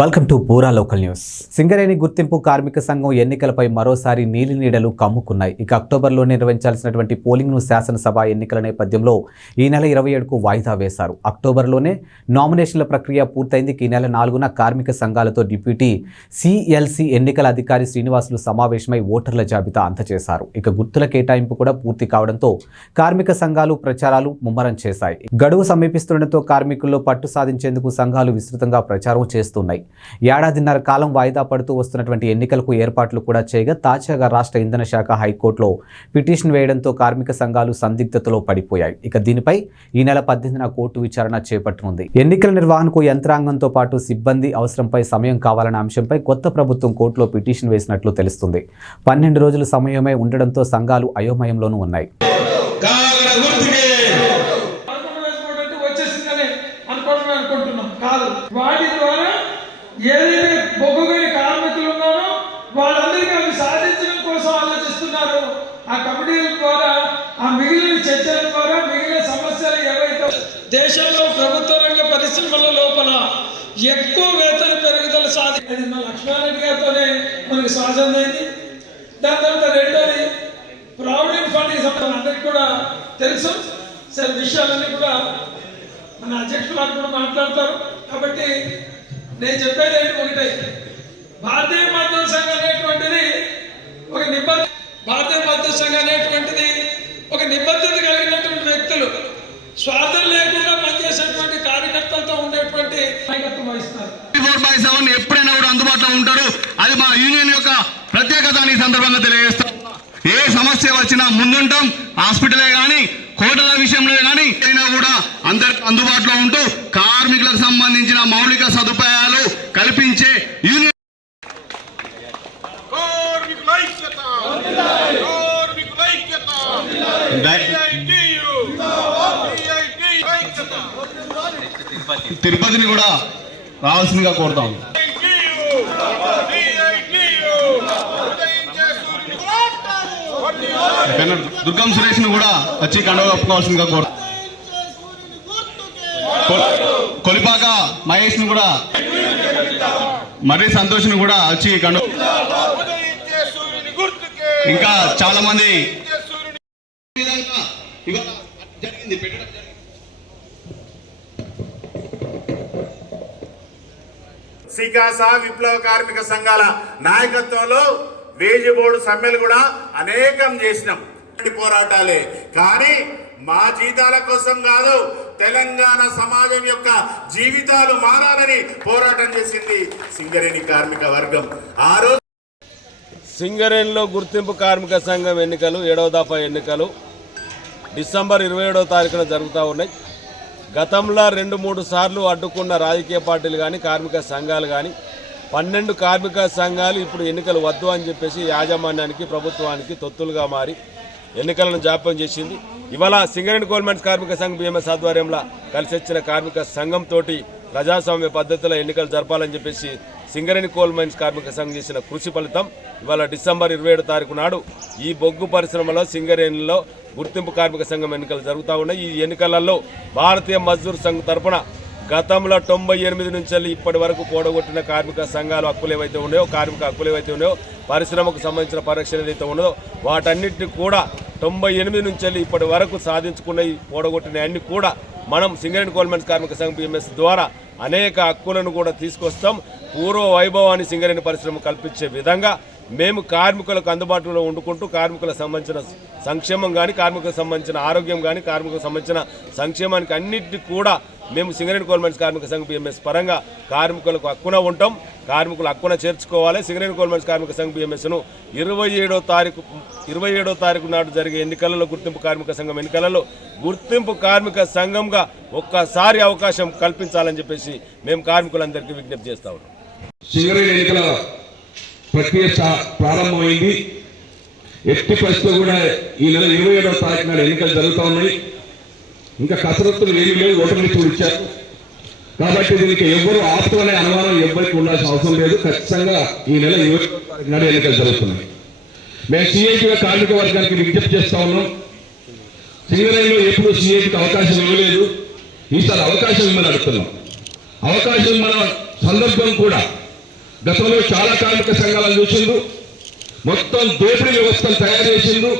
Welcome to Pura local news. Singareni గుర్తింపు కార్మిక సంఘం ఎన్నికలపై మరోసారి నీలి నీడలు కమ్ముకున్నాయి. ఇక అక్టోబర్లో నిర్వహించాల్సినటువంటి పోలింగ్ను శాసనసభ ఎన్నికల నేపథ్యంలో ఈ నెల ఇరవై ఏడుకు వాయిదా వేశారు. అక్టోబర్లోనే నామినేషన్ల ప్రక్రియ పూర్తయింది. ఈ నెల నాలుగున కార్మిక సంఘాలతో డిప్యూటీ సిఎల్సి ఎన్నికల అధికారి శ్రీనివాసులు సమావేశమై ఓటర్ల జాబితా అందజేశారు. ఇక గుర్తుల కేటాయింపు కూడా పూర్తి కావడంతో కార్మిక సంఘాలు ప్రచారాలు ముమ్మరం చేశాయి. గడువు సమీపిస్తుండటంతో కార్మికుల్లో పట్టు సాధించేందుకు సంఘాలు విస్తృతంగా ప్రచారం చేస్తున్నాయి. ఏడాదిన్నర కాలం వాయిదా పడుతూ వస్తున్నటువంటి ఎన్నికలకు ఏర్పాట్లు కూడా చేయగా తాజాగా రాష్ట్ర ఇంధన శాఖ హైకోర్టులో పిటిషన్ వేయడంతో కార్మిక సంఘాలు సందిగ్ధతలో పడిపోయాయి. ఇక దీనిపై ఈ నెల పద్దెనిమిదిన కోర్టు విచారణ చేపట్టనుంది. ఎన్నికల నిర్వహణకు యంత్రాంగంతో పాటు సిబ్బంది అవసరంపై సమయం కావాలన్న అంశంపై కొత్త ప్రభుత్వం కోర్టులో పిటిషన్ వేసినట్లు తెలుస్తుంది. పన్నెండు రోజుల సమయమే ఉండడంతో సంఘాలు అయోమయంలోనూ ఉన్నాయి. ఏదైతే బొగ్గుగని కార్మికులు ఉన్నారో వాళ్ళందరికీ అవి సాధించడం కోసం ఆలోచిస్తున్నారు. ఆ కమిటీల ద్వారా ఆ మిగిలిన చర్చల ద్వారా మిగిలిన సమస్యలు ఏవైతే దేశంలో ప్రభుత్వ రంగ పరిశ్రమల లోపల ఎక్కువ వేతన పెరుగుదల సాధి మన లక్ష్మారెడ్డి గారితోనే మనకి సాధ్యమైంది దాని తర్వాత రెండోది ప్రావిడెంట్ ఫండ్ సంబంధం అందరికి కూడా తెలుసు. సార్ విషయాలన్నీ కూడా మన అధ్యక్షులు కూడా మాట్లాడతారు. కాబట్టి నేను చెప్పేది ఏంటి ఒకటే? భారతీయ మద్దతు సంఘం అనేటువంటిది ఒక నిబద్ధ భారతీయ మద్దతు సంఘం అనేటువంటిది ఒక నిబద్ధత కలిగినటువంటి వ్యక్తులు. స్వార్థం లేకుండా పనిచేసేటువంటి కార్యకర్తలతో ఉండేటువంటి నాయకత్వం వహిస్తారు. ఫోర్ బై సెవెన్ ఎప్పుడైనా కూడా అందుబాటులో ఉంటారు. అది మా యూనియన్ యొక్క ప్రత్యేకత అని ఈ సందర్భంగా తెలియజేస్తాం ఏ సమస్య వచ్చినా ముందుంటాం. హాస్పిటలే కానీ కోటల విషయంలో కానీ అయినా కూడా అందరికి అందుబాటులో ఉంటూ కార్మికులకు సంబంధించిన మౌలిక సదుపాయాలు కల్పించే యూనియన్ తిరుపతిని కూడా రావాల్సిందిగా కోరుతాం దుర్గం సురేష్ను కూడా వచ్చి కండవ కప్పుకోవాల్సిందిగా కోరుతాం కొలిపాక మహేష్ను కూడా మరీ సంతోషం కూడా వచ్చి కండు ఇంకా చాలా మంది జరిగింది పెట్టడం జరిగింది. సికాసా విప్లవ కార్మిక సంఘాల నాయకత్వంలో వేజీ బోర్డు సమ్మెలు కూడా అనేకం చేసినాం పోరాటాలే కానీ మా జీతాల కోసం కాదు తెలంగాణ సమాజం యొక్క జీవితాలు మారాలని పోరాటం చేసింది సింగరేణి కార్మిక వర్గం. ఆ రోజు సింగరేణిలో గుర్తింపు కార్మిక సంఘం ఎన్నికలు ఏడవ దఫా ఎన్నికలు డిసెంబర్ ఇరవై ఏడవ తారీఖున జరుగుతూ ఉన్నాయి. గతంలో రెండు మూడు సార్లు అడ్డుకున్న రాజకీయ పార్టీలు కానీ కార్మిక సంఘాలు కానీ పన్నెండు కార్మిక సంఘాలు ఇప్పుడు ఎన్నికలు వద్దు అని చెప్పేసి యాజమాన్యానికి ప్రభుత్వానికి తొత్తులుగా మారి ఎన్నికలను జాప్యం చేసింది. ఇవాళ సింగరేణి గవర్నమెంట్ కార్మిక సంఘం బిఎంఎస్ ఆధ్వర్యంలో కలిసి వచ్చిన కార్మిక సంఘంతో ప్రజాస్వామ్య పద్ధతిలో ఎన్నికలు జరపాలని చెప్పేసి సింగరేణి కోల్ మైన్స్ కార్మిక సంఘం చేసిన కృషి ఫలితం ఇవాళ డిసెంబర్ ఇరవై ఏడు తారీఖు నాడు ఈ బొగ్గు పరిశ్రమలో సింగరేణిలో గుర్తింపు కార్మిక సంఘం ఎన్నికలు జరుగుతూ ఉన్నాయి. ఈ ఎన్నికలలో భారతీయ మజ్దూర్ సంఘ్ తరపున గతంలో తొంభై ఎనిమిది నుంచి వెళ్ళి ఇప్పటి వరకు పోడగొట్టిన కార్మిక సంఘాలు హక్కులు ఏవైతే ఉన్నాయో కార్మిక హక్కులు ఏవైతే ఉన్నాయో పరిశ్రమకు సంబంధించిన పరిరక్షణ ఏదైతే ఉన్నదో వాటన్నిటిని కూడా తొంభై ఎనిమిది నుంచి వెళ్ళి ఇప్పటి వరకు సాధించుకున్న ఈ కూడగొట్టిన అన్ని కూడా మనం సింగరేణి గవర్నమెంట్ కార్మిక సంఘం పిఎంఎస్ ద్వారా అనేక హక్కులను కూడా తీసుకొస్తాం. పూర్వ వైభవాన్ని సింగరేణి పరిశ్రమ కల్పించే విధంగా మేము కార్మికులకు అందుబాటులో వండుకుంటూ కార్మికులకు సంబంధించిన సంక్షేమం కానీ కార్మికులకు సంబంధించిన ఆరోగ్యం కానీ కార్మికులకు సంబంధించిన సంక్షేమానికి అన్నింటినీ కూడా మేము సింగరేణి గవర్నమెంట్స్ కార్మిక సంఘం బిఎంఎస్ పరంగా కార్మికులకు హక్కున ఉంటాం. కార్మికులు హక్కున చేర్చుకోవాలి. సింగరేణి గవర్నమెంట్స్ కార్మిక సంఘం బిఎంఎస్ను ఇరవై ఏడో తారీఖు ఇరవై ఏడో తారీఖు నాడు జరిగే ఎన్నికలలో గుర్తింపు కార్మిక సంఘం ఎన్నికలలో గుర్తింపు కార్మిక సంఘంగా ఒక్కసారి అవకాశం కల్పించాలని చెప్పేసి మేము కార్మికులందరికీ విజ్ఞప్తి చేస్తా ఉన్నాం. సింగరేణి ఎన్నికల ప్రక్రియ ప్రారంభమైంది. ఎట్టి పరిస్థితుల్లో కూడా ఈ నెల ఇరవై ఏడవ తారీఖు నాడు ఎన్నికలు జరుగుతూ ఉన్నాయి. ఇంకా కసరత్తులు ఏమీ లేవు ఓటర్లు కూడా ఇచ్చారు కాబట్టి దీనికి ఎవ్వరూ ఆపుతున్న అనుమానం ఎవరికి ఉండాల్సిన అవసరం లేదు. ఖచ్చితంగా ఈ నెల ఇరవై ఏడవ తారీఖు నాడు ఎన్నికలు జరుగుతున్నాయి. మేము సిఐటిగా కార్మిక వర్గానికి విజ్ఞప్తి చేస్తా ఉన్నాం. సింగరేణిలో ఎప్పుడు సిఐటికి అవకాశం ఇవ్వలేదు. ఈసారి అవకాశం ఇవ్వమని అడుగుతున్నాం. అవకాశం మన సందర్భం కూడా గతంలో చాలా కార్మిక సంఘాలను చూసిండు. మొత్తం దోపిడీ వ్యవస్థను తయారు చేసిండు.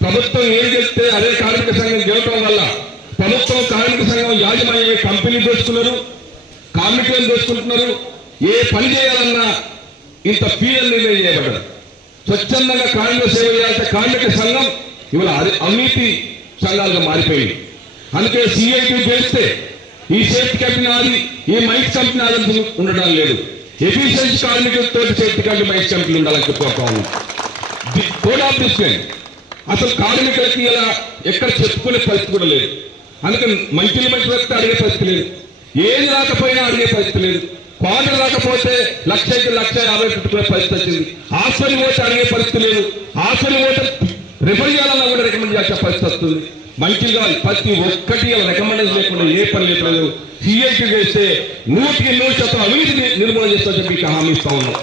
ప్రభుత్వం ఏం చెప్తే అదే కార్మిక సంఘం గెలవటం వల్ల ప్రభుత్వం కార్మిక సంఘం యాజమాన్య కంపెనీ దోచుకున్నారు కార్మికులను దోచుకుంటున్నారు ఏ పని చేయాలన్నా ఇంత పీఎల్ నిర్ణయం చేయబడ్డారు. స్వచ్ఛందంగా కార్మిక సేవ చేయాలంటే కార్మిక సంఘం ఇవాళ అరి- అవినీతి సంఘాలుగా మారిపోయింది. అందుకే సిఐటి చేస్తే ఈ సేఫ్ కంపెనీ నాది ఈ మైక్ కంపెనీ నాది ఉండడం లేదు. ఎఫిషియన్సీ కార్మికులతో సేఫ్టీ కంపెనీ మైక్ కంపెనీ ఉండాలని చెప్పుకోతా ఉన్నాం కోడ్ ఆఫ్ డిస్టెన్స్ అసలు కార్మికులకి ఇలా ఎక్కడ చెప్పుకునే పరిస్థితి కూడా లేదు అందుకని మంచి మంచి వస్తే అడిగే పరిస్థితి లేదు ఏది రాకపోయినా అడిగే పరిస్థితి లేదు క్వార్టర్ రాకపోతే లక్ష ఐదు లక్ష యాభై పెట్టుకునే పరిస్థితి వచ్చింది హాస్పిటల్ ఓటు అడిగే పరిస్థితి లేదు హాస్పిటల్ ఓటు రిఫర్ చేయాలన్నా కూడా రికమెండ్ చేసే పరిస్థితి వస్తుంది మంచిగా ప్రతి ఒక్కటి రికమెండేషన్ లేకుండా ఏ పని లేదు సిఐటి వేస్తే నూటికి నూరు శాతం అవినీతి నిర్మూలన చేస్తా చెప్పి హామీ ఇస్తా ఉన్నాం.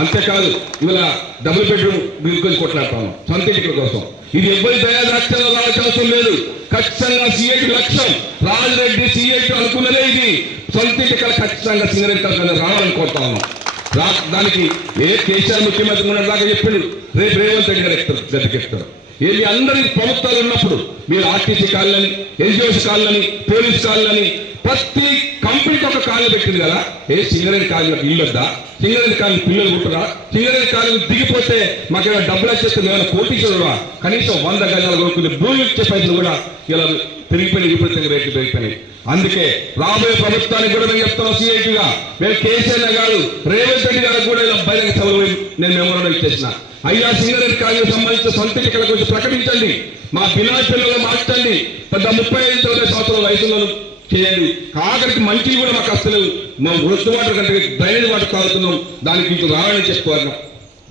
అంతేకాదు ఇవాళ డబుల్ బెడ్రూమ్ బిల్ గురించి కొట్లాడతాను సొంత ఇంటికల కోసం. ఇది ఎవరి దయాదాక్షంగా రావాల్సిన అవసరం లేదు. ఖచ్చితంగా సిఐటి లక్ష్యం. రాజరెడ్డి సిఐటి అనుకున్నదే ఇది. సొంత ఇంటికల ఖచ్చితంగా సింగరెడ్డి రావాలని కోరుతా ఉన్నాం. రా దానికి ఏ కేసీఆర్ ముఖ్యమంత్రి ఉన్న దాకా చెప్పిండు. రేపు రేవంత్ రెడ్డి గారు ఎక్కుతారు గద్దెకెక్కుతారు ఏది అందరి ప్రభుత్వాలు ఉన్నప్పుడు మీరు RTC colony NGOs colony police colony ప్రతి కంపెనీకి ఒక కాలనీ పెట్టింది కదా. ఏ సింగరేణి కాలనీకి ఇల్లు వద్దా? సింగరేణి కాలనీ పిల్లలు పుట్టరా? సింగరేణి కాలనీ దిగిపోతే మాకేమైనా డబ్బులు వచ్చేస్తే మేము కోటీశ్వరువా కనీసం వంద గజాలు కొనుక్కునే భూమి ఇచ్చే పైసలు కూడా ఇలా పెరిగిపోయినాయి విపరీతంగా రేట్లు పెరిగిపోయినాయి. అందుకే రాబోయే ప్రభుత్వానికి కూడా మేము చెప్తున్నాం సీఐటీగా. మేము కేసీఆర్ గారు రేవంత్ రెడ్డి గారు కూడా ఇలా బహిరంగ సభలు నేను మెమోరం ఇచ్చేసిన. అయ్యా సింగరేణి కాలేజ్ సంబంధించిన సొంత ఎన్నికల గురించి ప్రకటించండి. మా పిల్లల పిల్లలు మార్చండి. పెద్ద ముప్పై ఐదు తొమ్మిది సంవత్సరాల వయసులో చేయండి. ఆఖరికి మంచి కూడా మాకు అసలు మేము వృద్ధు వాటర్ కంటే డ్రైనేజ్ వాటర్ తాగుతున్నాం. దానికి మీకు రావాలని చెప్పుకోవాలి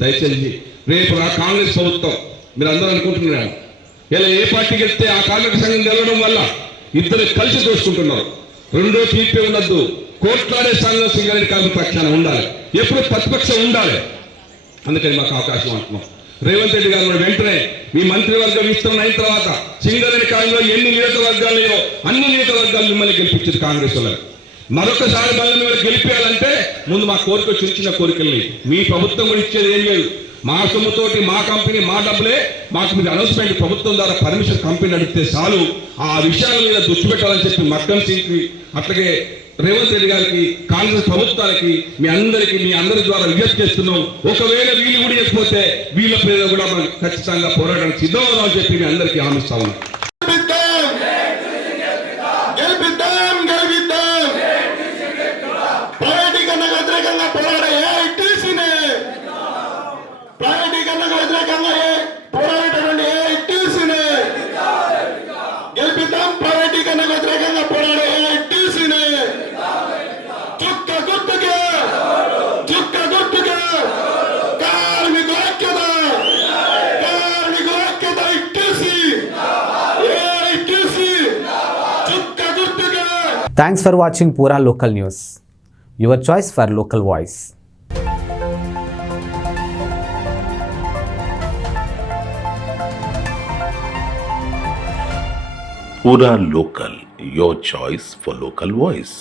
దయచేసి రేపు ఆ కాంగ్రెస్ ప్రభుత్వం మీరు అందరూ అనుకుంటున్నారు? ఇలా ఏ పార్టీకి వెళ్తే ఆ కార్మిక సంఘం గెలవడం వల్ల ఇద్దరు కలిసి దోచుకుంటున్నారు. రెండో తీర్పే ఉండద్దు. కోట్లాడే సంఘం సింగరేణి కార్మిక పక్షాన ఉండాలి. ఎప్పుడు ప్రతిపక్షం ఉండాలి. అందుకని మాకు అవకాశం అంటున్నాం. రేవంత్ రెడ్డి గారు కూడా వెంటనే మీ మంత్రివర్గం విస్తరణ అయిన తర్వాత సింగరేణి కాలంలో ఎన్ని నియోజకవర్గాలు అన్ని నియోజకవర్గాలు మిమ్మల్ని గెలిపించారు కాంగ్రెస్ వాళ్ళు. మరొకసారి మళ్ళీ మిమ్మల్ని గెలిపేయాలంటే ముందు మా కోరిక చిన్న చిన్న కోరికలు మీ ప్రభుత్వం కూడా ఇచ్చేది ఏం లేదు. మా సొమ్ముతోటి మా కంపెనీ మా డబ్బులే మాకు మీరు అనౌన్స్మెంట్ ప్రభుత్వం ద్వారా పర్మిషన్ కంపెనీ అడిగితే చాలు. ఆ విషయాల మీద దృష్టి పెట్టాలని చెప్పి మక్కం సింగ్కి అట్లాగే రేవంత్ రెడ్డి గారికి కాంగ్రెస్ ప్రభుత్వానికి మీ అందరికి మీ అందరి ద్వారా విజ్ఞప్తి చేస్తున్నాం. ఒకవేళ వీళ్ళు కూడా చేయకపోతే వీళ్ళ పేరు కూడా మనం ఖచ్చితంగా పోరాటానికి సిద్ధమవుదామని చెప్పి మీ అందరికీ హామీస్తా ఉన్నాం. Thanks for watching Pura local news your choice for local voice Pura Local, your choice for local voice.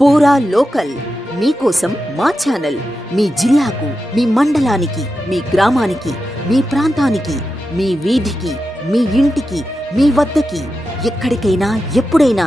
Pura local మీకోసం మా ఛానల్ మీ జిల్లాకు మీ మండలానికి మీ గ్రామానికి మీ ప్రాంతానికి మీ వీధికి మీ ఇంటికి మీ వద్దకి ఎక్కడికైనా ఎప్పుడైనా